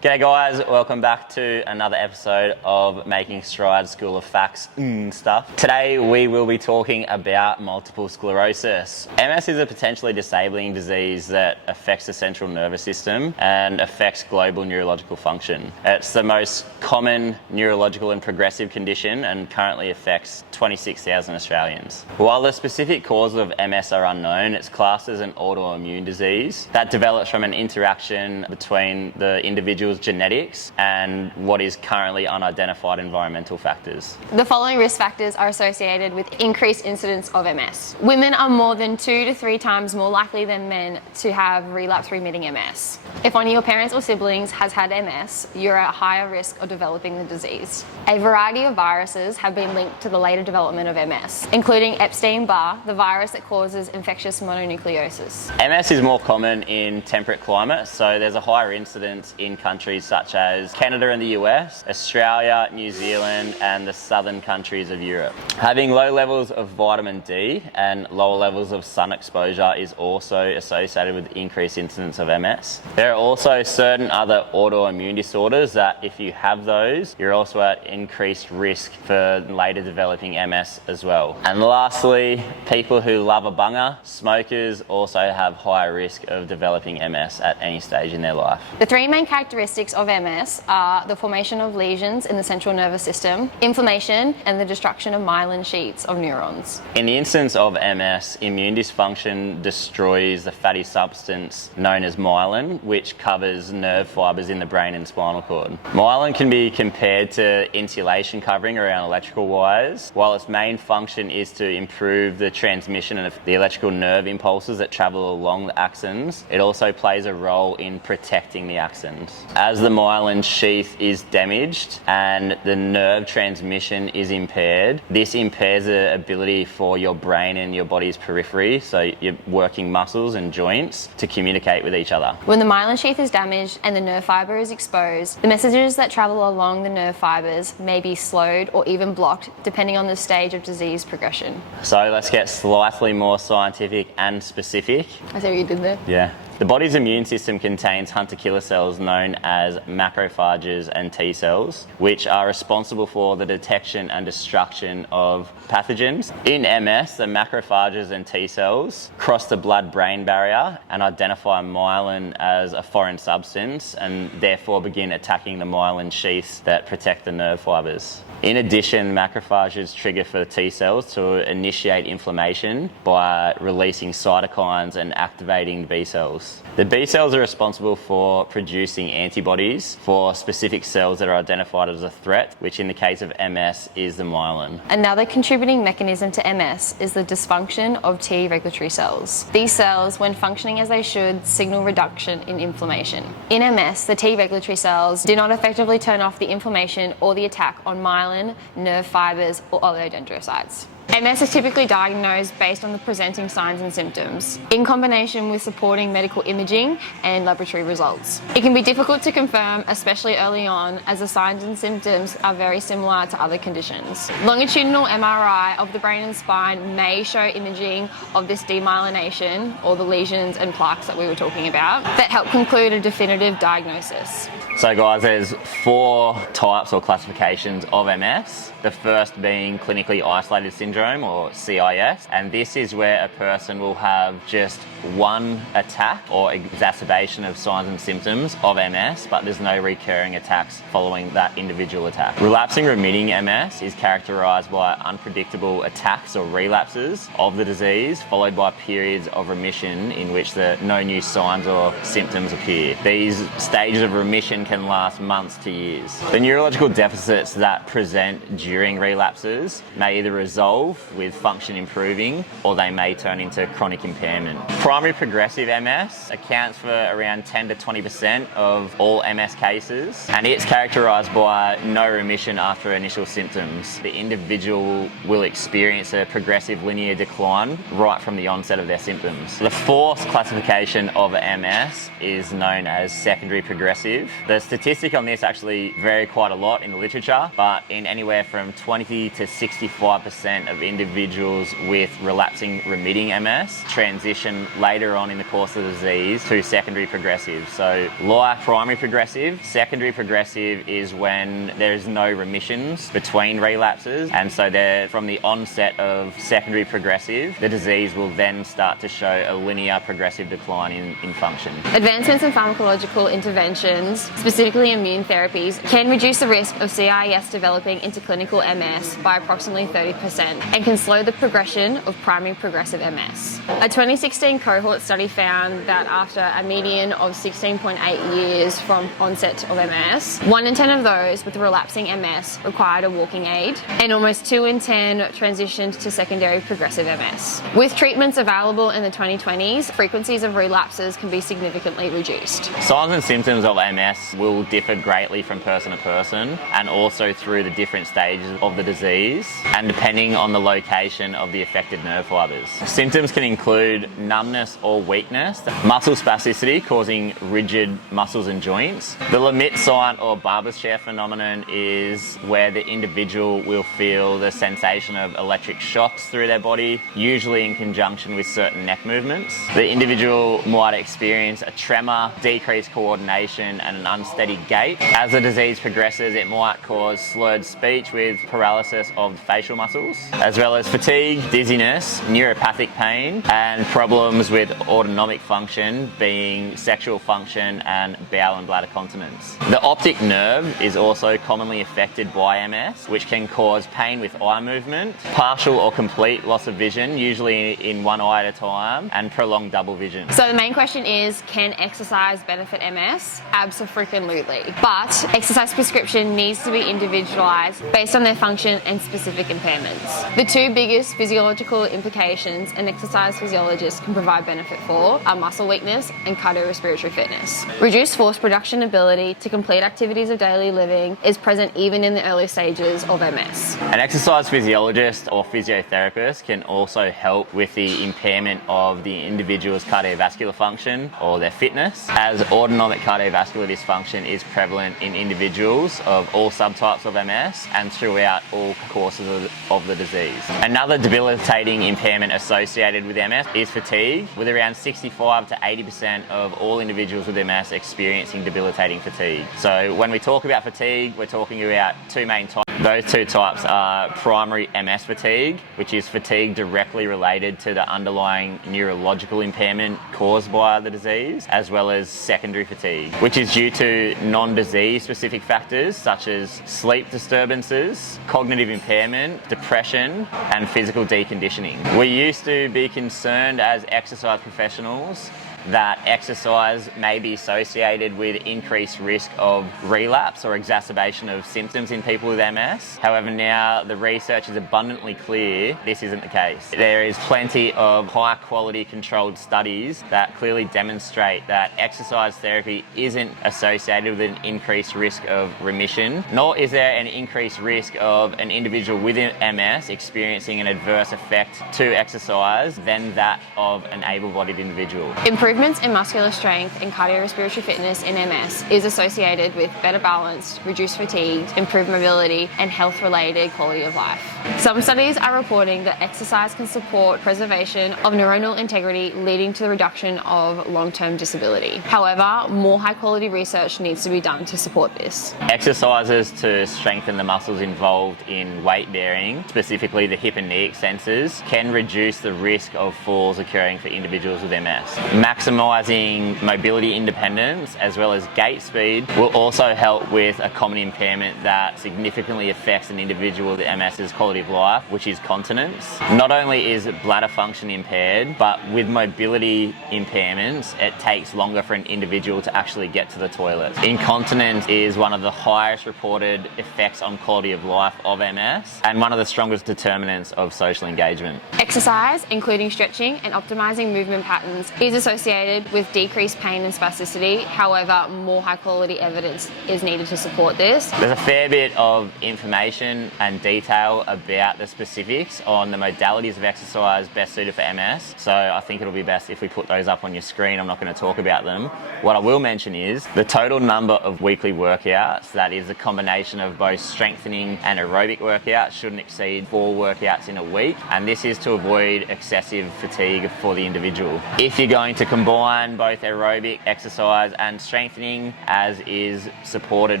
G'day guys, welcome back to another episode of Making Strides School of Facts stuff. Today we will be talking about multiple sclerosis. MS is a potentially disabling disease that affects the central nervous system and affects global neurological function. It's the most common neurological and progressive condition and currently affects 26,000 Australians. While the specific causes of MS are unknown, it's classed as an autoimmune disease that develops from an interaction between the individual's genetics and what is currently unidentified environmental factors. The following risk factors are associated with increased incidence of MS. Women are more than 2 to 3 times more likely than men to have relapse-remitting MS. If one of your parents or siblings has had MS, you're at higher risk of developing the disease. A variety of viruses have been linked to the later development of MS, including Epstein-Barr, the virus that causes infectious mononucleosis. MS is more common in temperate climates, so there's a higher incidence in countries such as Canada and the US, Australia, New Zealand, and the southern countries of Europe. Having low levels of vitamin D and lower levels of sun exposure is also associated with increased incidence of MS. There are also certain other autoimmune disorders that if you have those, you're also at increased risk for later developing MS as well. And lastly, people who love a bunger, smokers, also have higher risk of developing MS at any stage in their life. The 3 main characteristics of MS are the formation of lesions in the central nervous system, inflammation, and the destruction of myelin sheaths of neurons. In the instance of MS, immune dysfunction destroys the fatty substance known as myelin, which covers nerve fibres in the brain and spinal cord. Myelin can be compared to insulation covering around electrical wires, while its main function is to improve the transmission of the electrical nerve impulses that travel along the axons. It also plays a role in protecting the axons. As the myelin sheath is damaged and the nerve transmission is impaired, this impairs the ability for your brain and your body's periphery, so your working muscles and joints, to communicate with each other. When the myelin sheath is damaged and the nerve fibre is exposed, the messages that travel along the nerve fibres may be slowed or even blocked depending on the stage of disease progression. So let's get slightly more scientific and specific. I see what you did there. Yeah. The body's immune system contains hunter-killer cells known as macrophages and T cells, which are responsible for the detection and destruction of pathogens. In MS, the macrophages and T cells cross the blood-brain barrier and identify myelin as a foreign substance and therefore begin attacking the myelin sheaths that protect the nerve fibres. In addition, macrophages trigger for T cells to initiate inflammation by releasing cytokines and activating B cells. The B cells are responsible for producing antibodies for specific cells that are identified as a threat, which in the case of MS is the myelin. Another contributing mechanism to MS is the dysfunction of T regulatory cells. These cells, when functioning as they should, signal reduction in inflammation. In MS, the T regulatory cells do not effectively turn off the inflammation or the attack on myelin, nerve fibres, or oligodendrocytes. MS is typically diagnosed based on the presenting signs and symptoms, in combination with supporting medical imaging and laboratory results. It can be difficult to confirm, especially early on, as the signs and symptoms are very similar to other conditions. Longitudinal MRI of the brain and spine may show imaging of this demyelination, or the lesions and plaques that we were talking about, that help conclude a definitive diagnosis. So guys, there's 4 types or classifications of MS. The first being clinically isolated syndrome, or CIS, and this is where a person will have just one attack or exacerbation of signs and symptoms of MS, but there's no recurring attacks following that individual attack. Relapsing-remitting MS is characterised by unpredictable attacks or relapses of the disease, followed by periods of remission in which no new signs or symptoms appear. These stages of remission can last months to years. The neurological deficits that present during relapses may either resolve with function improving, or they may turn into chronic impairment. Primary progressive MS accounts for around 10 to 20% of all MS cases, and it's characterised by no remission after initial symptoms. The individual will experience a progressive linear decline right from the onset of their symptoms. The 4th classification of MS is known as secondary progressive. The statistic on this actually vary quite a lot in the literature, but in anywhere from 20 to 65% of of individuals with relapsing-remitting MS transition later on in the course of the disease to secondary progressive. So like primary progressive, secondary progressive is when there is no remissions between relapses, and so from the onset of secondary progressive, the disease will then start to show a linear progressive decline in function. Advancements in pharmacological interventions, specifically immune therapies, can reduce the risk of CIS developing into clinical MS by approximately 30% and can slow the progression of primary progressive MS. A 2016 cohort study found that after a median of 16.8 years from onset of MS, 1 in 10 of those with relapsing MS required a walking aid, and almost 2 in 10 transitioned to secondary progressive MS. With treatments available in the 2020s, frequencies of relapses can be significantly reduced. Signs and symptoms of MS will differ greatly from person to person and also through the different stages of the disease and depending on the location of the affected nerve fibres. Symptoms can include numbness or weakness, muscle spasticity causing rigid muscles and joints. The Lemit sign or Barber's chair phenomenon is where the individual will feel the sensation of electric shocks through their body, usually in conjunction with certain neck movements. The individual might experience a tremor, decreased coordination and an unsteady gait. As the disease progresses, it might cause slurred speech with paralysis of the facial muscles, as well as fatigue, dizziness, neuropathic pain, and problems with autonomic function, being sexual function and bowel and bladder continence. The optic nerve is also commonly affected by MS, which can cause pain with eye movement, partial or complete loss of vision, usually in one eye at a time, and prolonged double vision. So the main question is, can exercise benefit MS? Absolutely. But exercise prescription needs to be individualized based on their function and specific impairments. The 2 biggest physiological implications an exercise physiologist can provide benefit for are muscle weakness and cardiorespiratory fitness. Reduced force production ability to complete activities of daily living is present even in the early stages of MS. An exercise physiologist or physiotherapist can also help with the impairment of the individual's cardiovascular function or their fitness, as autonomic cardiovascular dysfunction is prevalent in individuals of all subtypes of MS and throughout all courses of the disease. Another debilitating impairment associated with MS is fatigue, with around 65 to 80% of all individuals with MS experiencing debilitating fatigue. So when we talk about fatigue, we're talking about 2 main types. Those 2 types are primary MS fatigue, which is fatigue directly related to the underlying neurological impairment caused by the disease, as well as secondary fatigue, which is due to non-disease specific factors such as sleep disturbances, cognitive impairment, depression, and physical deconditioning. We used to be concerned as exercise professionals that exercise may be associated with increased risk of relapse or exacerbation of symptoms in people with MS. However, now the research is abundantly clear this isn't the case. There is plenty of high quality controlled studies that clearly demonstrate that exercise therapy isn't associated with an increased risk of remission, nor is there an increased risk of an individual with MS experiencing an adverse effect to exercise than that of an able-bodied individual. Improvements in muscular strength and cardiorespiratory fitness in MS is associated with better balance, reduced fatigue, improved mobility, and health-related quality of life. Some studies are reporting that exercise can support preservation of neuronal integrity, leading to the reduction of long-term disability. However, more high-quality research needs to be done to support this. Exercises to strengthen the muscles involved in weight bearing, specifically the hip and knee extensors, can reduce the risk of falls occurring for individuals with MS. Maximising mobility independence as well as gait speed will also help with a common impairment that significantly affects an individual with MS's quality of life, which is continence. Not only is bladder function impaired, but with mobility impairments, it takes longer for an individual to actually get to the toilet. Incontinence is one of the highest reported effects on quality of life of MS and one of the strongest determinants of social engagement. Exercise, including stretching and optimising movement patterns, is associated associated with decreased pain and spasticity. However, more high quality evidence is needed to support this. There's a fair bit of information and detail about the specifics on the modalities of exercise best suited for MS. So I think it'll be best if we put those up on your screen. I'm not going to talk about them. What I will mention is the total number of weekly workouts, that is a combination of both strengthening and aerobic workouts, shouldn't exceed 4 workouts in a week. And this is to avoid excessive fatigue for the individual. If you're going to combine both aerobic exercise and strengthening, as is supported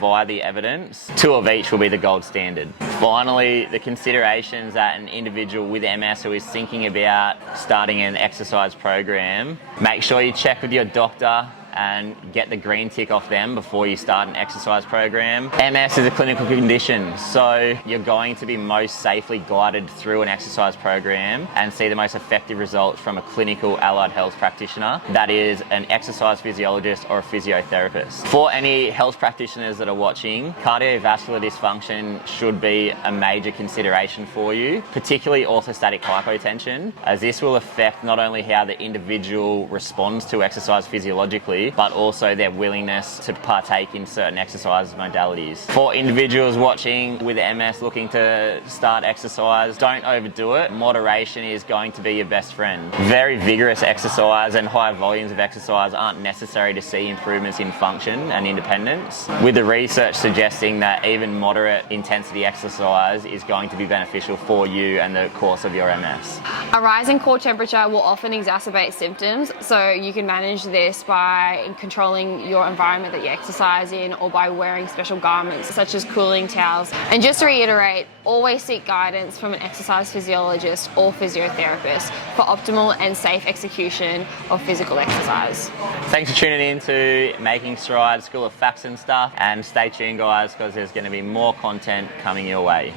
via the evidence, 2 of each will be the gold standard. Finally, the considerations that an individual with MS who is thinking about starting an exercise program, make sure you check with your doctor and get the green tick off them before you start an exercise program. MS is a clinical condition, so you're going to be most safely guided through an exercise program and see the most effective results from a clinical allied health practitioner, that is an exercise physiologist or a physiotherapist. For any health practitioners that are watching, cardiovascular dysfunction should be a major consideration for you, particularly orthostatic hypotension, as this will affect not only how the individual responds to exercise physiologically, but also their willingness to partake in certain exercise modalities. For individuals watching with MS looking to start exercise, don't overdo it. Moderation is going to be your best friend. Very vigorous exercise and high volumes of exercise aren't necessary to see improvements in function and independence, with the research suggesting that even moderate intensity exercise is going to be beneficial for you and the course of your MS. A rise in core temperature will often exacerbate symptoms, so you can manage this by controlling your environment that you exercise in, or by wearing special garments such as cooling towels. And just to reiterate, always seek guidance from an exercise physiologist or physiotherapist for optimal and safe execution of physical exercise. Thanks for tuning in to Making Strides School of Facts and Stuff, and stay tuned guys, because there's going to be more content coming your way.